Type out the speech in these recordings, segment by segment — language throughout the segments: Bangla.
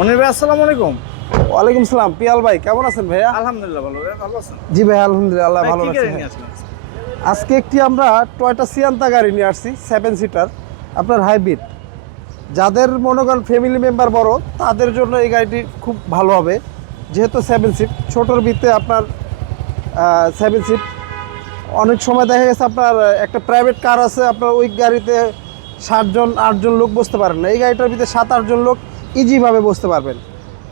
মনির ভাই আসসালামু আলাইকুম। ওয়ালাইকুম সালাম। পিয়াল ভাই কেমন আছেন ভাইয়া? আলহামদুলিল্লাহ ভালো। ভালো আছেন? জি ভাই আলহামদুলিল্লাহ, আল্লাহ ভাই ভালো কি রাখছে। গাড়ি নিয়ে আসলেন? আজকে একটি আমরা টয়োটা সিয়ান্তা গাড়ি নিয়ে আসছি, 7 সিটার, আপনার হাইব্রিড। যাদের মনে করেন ফ্যামিলি মেম্বার বড়, তাদের জন্য এই গাড়িটি খুব ভালো হবে। যেহেতু 7 সিট, ছোটোর ভিতরে আপনার 7 সিট। অনেক সময় দেখা গেছে আপনার একটা প্রাইভেট কার আছে, আপনার ওই গাড়িতে 7জন 8জন লোক বসতে পারেন না। এই গাড়িটার ভিতরে 7-8জন লোক ইজিভাবে বসতে পারবেন।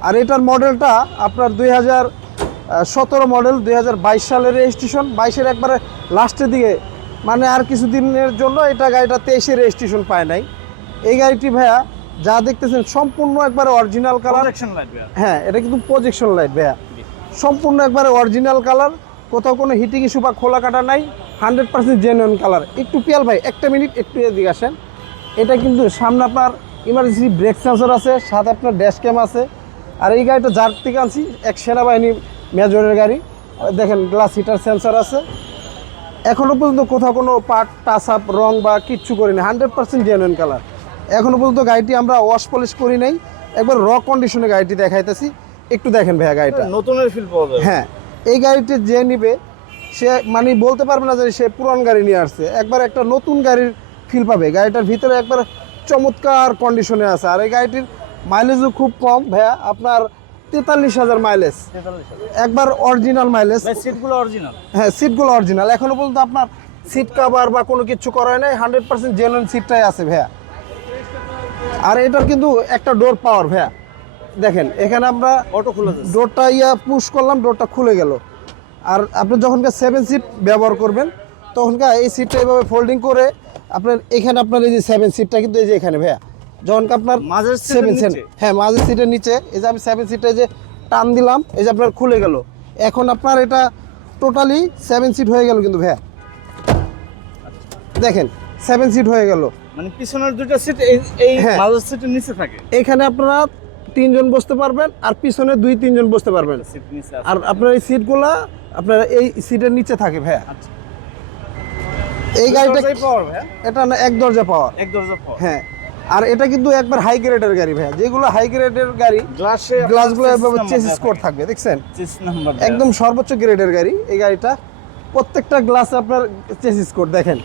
আর এটার মডেলটা আপনার 2017 মডেল, 2022 সালের রেজিস্ট্রেশন, 22-এর একবারে লাস্টের দিকে, মানে আর কিছুদিনের জন্য এটা গাড়িটা 23-এর রেজিস্ট্রেশন পায় নাই। এই গাড়িটি ভাইয়া যা দেখতেছেন সম্পূর্ণ একবারে অরিজিনাল কালার। প্রজেকশন লাইট ভাই। হ্যাঁ, এটা কিন্তু প্রজেকশন লাইট ভাইয়া, সম্পূর্ণ একবারে অরিজিনাল কালার, কোথাও কোনো হিটিং ইস্যু বা খোলা কাটা নাই, 100% জেনুইন কালার। একটু পিয়াল ভাই একটা মিনিট একটু এদিকে আসেন। এটা কিন্তু সামনে আপনার ইমার্জেন্সি ব্রেক সেন্সর আছে, সাথে আপনার ড্যাশ ক্যাম আছে। আর এই গাড়িটা যার থেকে আনছি এক সেনাবাহিনী মেজরের গাড়ি, দেখেন গ্লাস হিটার সেন্সর আছে। এখনও পর্যন্ত কোথাও কোনো পার্ট টাচ আপ রং বা কিচ্ছু করি না, 100% জেনুইন কালার। এখনও পর্যন্ত গাড়িটি আমরা ওয়াশ পলিশ করি নাই, একবার র কন্ডিশনে গাড়িটি দেখাইতেছি। একটু দেখেন ভাইয়া গাড়িটা, নতুনের ফিল পাওয়া যায়। হ্যাঁ। এই গাড়িটি যে নিবে সে মানে বলতে পারবে না যে সে পুরান গাড়ি নিয়ে আসছে, একবার একটা নতুন গাড়ির ফিল পাবে। গাড়িটার ভিতরে একবার চমৎকার কন্ডিশনে আছে। আর এই গাড়িটির মাইলেজও খুব কম ভাইয়া, আপনার 43,000 মাইলেজ, একবার অরিজিনাল মাইলেজ। সিটগুলো অরিজিনাল? হ্যাঁ, সিটগুলো অরিজিনাল। এখনো পর্যন্ত আপনার সিট কাভার বা কোনো কিছু করা হয় নাই, 100% জেনুইন সিটটাই আছে ভাইয়া। আর এটার কিন্তু একটা ডোর পাওয়ার ভাইয়া, দেখেন এখানে আমরা অটো খুলে ডোরটা পুশ করলাম, ডোরটা খুলে গেল। আর আপনি যখনকার 7 সিট ব্যবহার করবেন, তখনকার এই সিটটা এইভাবে ফোল্ডিং করে আপনার এখানে আপনার এই যে 7 সিটটা কিন্তু এই যে এখানে ভাইয়া, যখনকার আপনার মাঝের 7 সিট, হ্যাঁ মাঝের সিটের নিচে এই যে আমি 7 সিটে যে টান দিলাম, এই যে আপনার খুলে গেল। এখন আপনার এটা টোটালি 7 সিট হয়ে গেল কিন্তু ভাইয়া, দেখেন 7 সিট হয়ে গেল। মানে পিছনের দুটো সিট এই মাঝের সিটের নিচে থাকে। এখানে আপনারা 3 জন বসতে পারবেন, আর পিছনে 2-3 জন বসতে পারবেন। সিট নিচে আছে। আর আপনার এই সিটগুলা আপনার এই সিটের নিচে থাকে ভাইয়া। আচ্ছা, এই গাড়িটা পাওয়ার ভাই? এটা না এক দরজা পাওয়ার। এক দরজা পাওয়ার, হ্যাঁ। আর এটা কিন্তু একবার হাই গ্রেডের গাড়ি ভাইয়া, যেগুলো হাই গ্রেডের গাড়ি গ্লাসগুলো এভাবে চেসিস কোড থাকবে, দেখছেন চেস নাম্বার একদম সর্বোচ্চ গ্রেডের গাড়ি। এই গাড়িটা প্রত্যেকটা গ্লাসে আপনার চেসিস কোড দেখেন।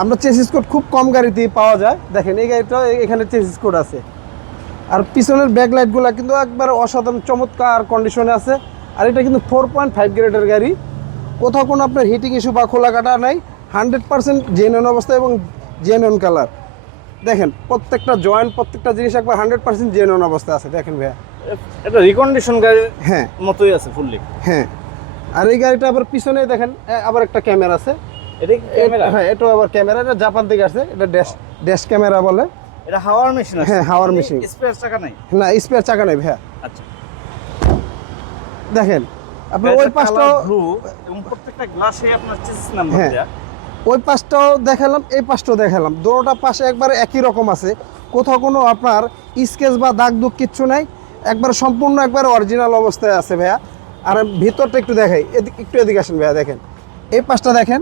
আমরা চেসিস কোড খুব কম গাড়িতেই পাওয়া যায়, দেখেন এই গাড়িটা এখানে চেসিস কোড আছে। আর পিছনের ব্যাক লাইটগুলো কিন্তু একবার অসাধারণ চমৎকার কন্ডিশনে আছে। আর এটা কিন্তু 4.5 গ্রেডের গাড়ি, কোথাও কোনো আপনার হিটিং ইস্যু বা খোলা কাটা নাই, 100% জেনুইন অবস্থা এবং জেনুইন কালার। দেখেন প্রত্যেকটা জয়েন্ট, প্রত্যেকটা জিনিস একবার 100% জেনুইন অবস্থা আছে, দেখেন ভাইয়া। এটা রিকন্ডিশন গাড়ির হ্যাঁ মতোই আছে ফুললি। হ্যাঁ। আর এই গাড়িটা আবার পিছনে দেখেন আবার একটা ক্যামেরা আছে। এটা ক্যামেরা? হ্যাঁ, এটাও আবার ক্যামেরা, এটা জাপান থেকে আসছে, এটা ড্যাশ ক্যামেরা বলে। এটা হাওয়ার মেশিন আছে? হ্যাঁ, হাওয়ার মেশিন। স্পেয়ার চাকা নাই? না, স্পেয়ার চাকা নেই ভাইয়া। আচ্ছা, দেখেন আপনার ওই পাশটাও ব্লু এবং প্রত্যেকটা গ্লাসে আপনার চেসিস নাম্বার হ্যাঁ, দেয়া। ওই পাশটাও দেখালাম, এই পাশটাও দেখালাম, দুটোটা পাশে একবার একই রকম আছে, কোথাও কোনো আপনার স্কেচ বা দাগ দুগ কিচ্ছু নাই, একবার সম্পূর্ণ একবার অরিজিনাল অবস্থায় আছে ভাইয়া। আর ভিতরটা একটু দেখাই, একটু এদিকে আসেন ভাইয়া, দেখেন এই পাশটা দেখেন।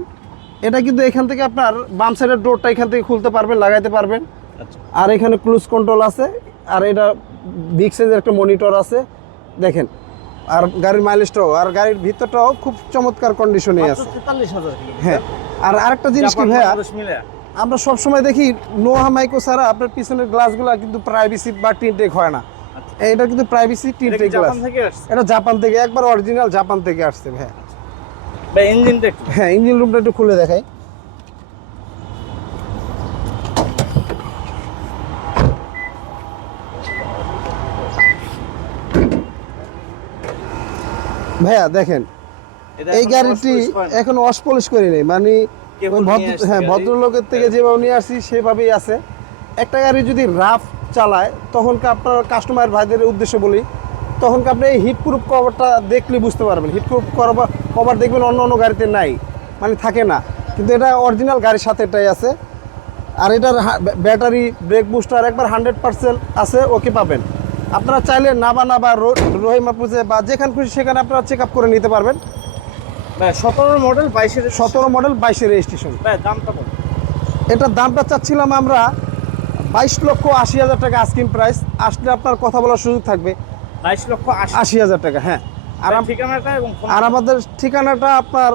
এটা কিন্তু এখান থেকে আপনার বাম সাইডের ডোরটা এখান থেকে খুলতে পারবেন, লাগাইতে পারবেন। আচ্ছা, আর এখানে ক্রুজ কন্ট্রোল আছে, আর এটা বিগ সাইজের একটা মনিটর আছে, দেখেন। আর গাড়ির মাইলেজটাও, আর গাড়ির ভিতরটাও খুব চমৎকার কন্ডিশনে আছে। 43,000 কিলোমিটার। হ্যাঁ। আর আরেকটা জিনিস কি ভাইয়া, আমরা সব সময় দেখি নোহা মাইকো ছাড়া আপনার পিছনের গ্লাসগুলো কিন্তু প্রাইভেসি বা টিনটেক হয় না। এটা কিন্তু প্রাইভেসি টিনটেক গ্লাস, এটা জাপান থেকে, একবার অরিজিনাল জাপান থেকে আসছে ভাইয়া। ইঞ্জিনটা একটু, হ্যাঁ, ইঞ্জিন রুমটা একটু খুলে দেখাই। ভাইয়া দেখেন এই গাড়িটি এখন ওয়াশ পলিশ করি নাই, মানে হ্যাঁ ভদ্রলোকের থেকে যেভাবে নিয়ে আসছি সেভাবেই আছে। একটা গাড়ি যদি রাফ চালায়, তখনকে আপনার কাস্টমার ভাইদের উদ্দেশ্যে বলি, তখনকে আপনি এই হিটপ্রুফ কভারটা দেখলে বুঝতে পারবেন। হিটপ্রুফ কভার দেখবেন অন্য অন্য গাড়িতে নাই, মানে থাকে না, কিন্তু এটা অরিজিনাল গাড়ির সাথে এটাই আছে। আর এটার ব্যাটারি, ব্রেক বুস্টার একবার 100% আছে, ওকে পাবেন। আপনারা চাইলে নাবা রহিমাপুজে বা যেখানে খুশি সেখানে আপনারা চেক আপ করে নিতে পারবেন। 17 মডেল 22 মডেল 22 রেজিস্ট্রেশন। দামটা বল। এটার দামটা চাচ্ছিলাম আমরা 22,80,000 টাকা আস্কিং প্রাইস। আসলে আপনার কথা বলার সুযোগ থাকবে। 22,80,000 80,000 টাকা, হ্যাঁ। আর ঠিকানাটা এবং phone আর আমাদের ঠিকানাটা আপনার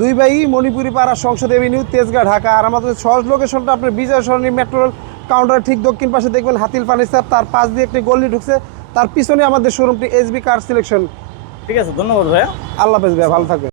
2 বাই মণিপুরি পাড়া, সংসদ এভিনিউ, তেজগাঁ, ঢাকা। আর আমাদের সহজ লোকেশনটা আপনার বিজয় সরণি মেট্রো রেল কাউন্টারের ঠিক দক্ষিণ পাশে দেখবেন হাতিল ফার্নিচার, তার পাশ দিয়ে একটি গলি ঢুকছে, তার পিছনে আমাদের শোরুমটি এসবি কার সিলেকশন। ঠিক আছে, ধন্যবাদ ভাইয়া। আল্লাহ হাফেজ ভাইয়া, ভালো থাকবেন।